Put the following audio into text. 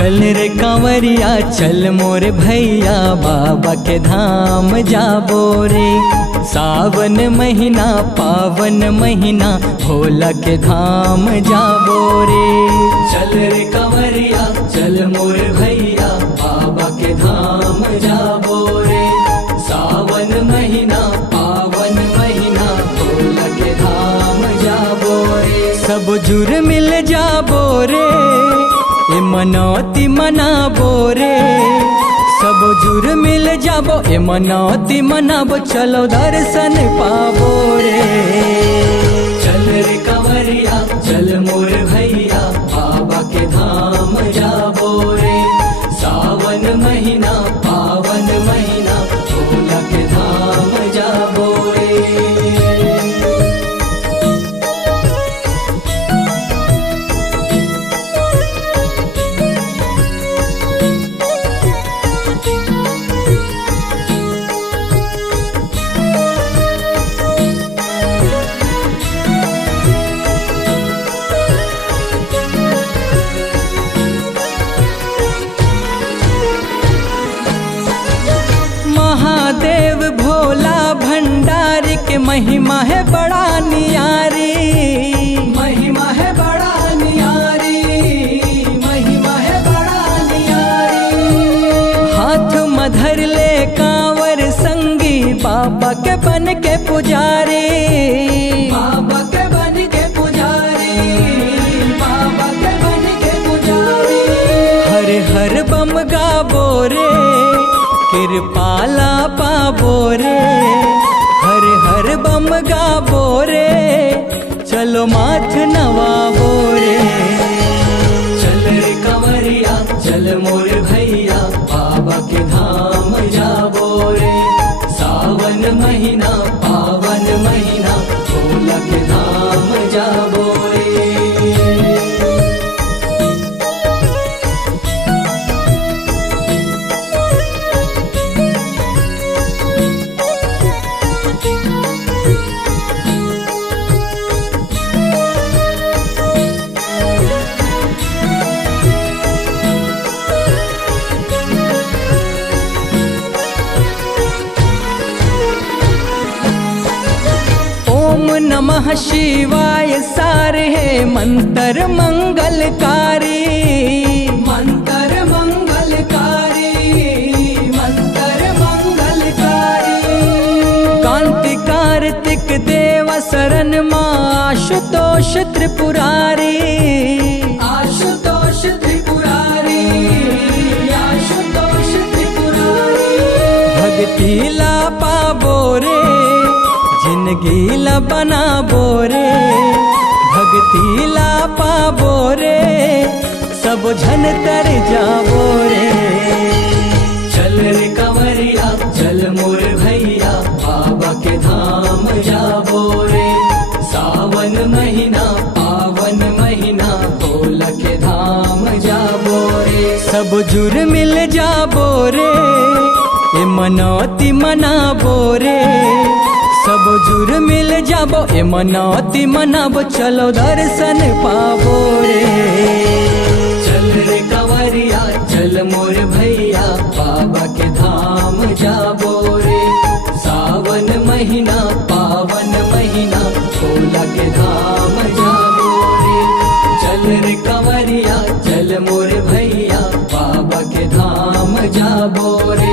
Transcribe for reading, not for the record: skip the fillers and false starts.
चल रे कांवरिया चल मोर भैया, बाबा के धाम जाबो रे। सावन महीना पावन महीना, भोला के धाम जाबो रे। चल रे कांवरिया चल मोर भैया, बाबा के धाम जाबो रे। सावन महीना पावन महीना, भोला के धाम जाबो रे। सब जुर मिल जाबो रे, ए मनौती मनाबो रे। सब जुर मिल जाबो, ए मनौती मनाबो, चलो दर्शन पाबो रे। चल रे कांवरिया चल मोर भैया, बाबा के धाम जाबो रे। सावन महीना पावन महीना, भोला के धाम जाबो रे। महादेव भोला भंडारी के महिमा है बड़ा नियारी। महिमा है बड़ा नियारी, महिमा है बड़ा नियारी। हाथ मधर ले कांवर संगी, बाबा के बन के पुजारी। बाबा के बन के पुजारी, बाबा के बन के पुजारी। हर हर बम गाबो रे, कृपाला पाबो रे। हर हर बम गाबो रे, चलो माथ नवाबो रे। चल रे कांवरिया चल मोर भैया, बाबा के धाम जाबो रे। सावन महीना पावन महीना, भोला के धाम जाबो रे। ओम नमः शिवाय सारे है मंत्र मंगलकारी। मंत्र मंगलकारी, मंत्र मंगलकारी। कांति कार्तिक देव शरण मां, आशुतोष त्रिपुरारी। आशुतोष त्रिपुरारी, आशुतोष त्रिपुरारी। भक्ति ला पाबो रे, जिंदगी ला बनाबो रे। भक्ति ला पाबो रे, सब झन तर जाबो रे। चल रे कांवरिया चल मोर भैया, बाबा के धाम जाबो रे। सावन महीना पावन महीना, भोला के धाम जाबो रे। सब जुर मिल जाबो रे, ए मनौती मनाबो रे। सब जुर मिल जाबो, ए मनौती मनाबो, चलो दर्शन पाबो रे। चल रे कांवरिया चल मोर भैया, बाबा के धाम जाबो रे। सावन महीना पावन महीना, भोला के धाम जाबो रे। चल रे कांवरिया चल मोर भैया, बाबा के धाम जाबो रे।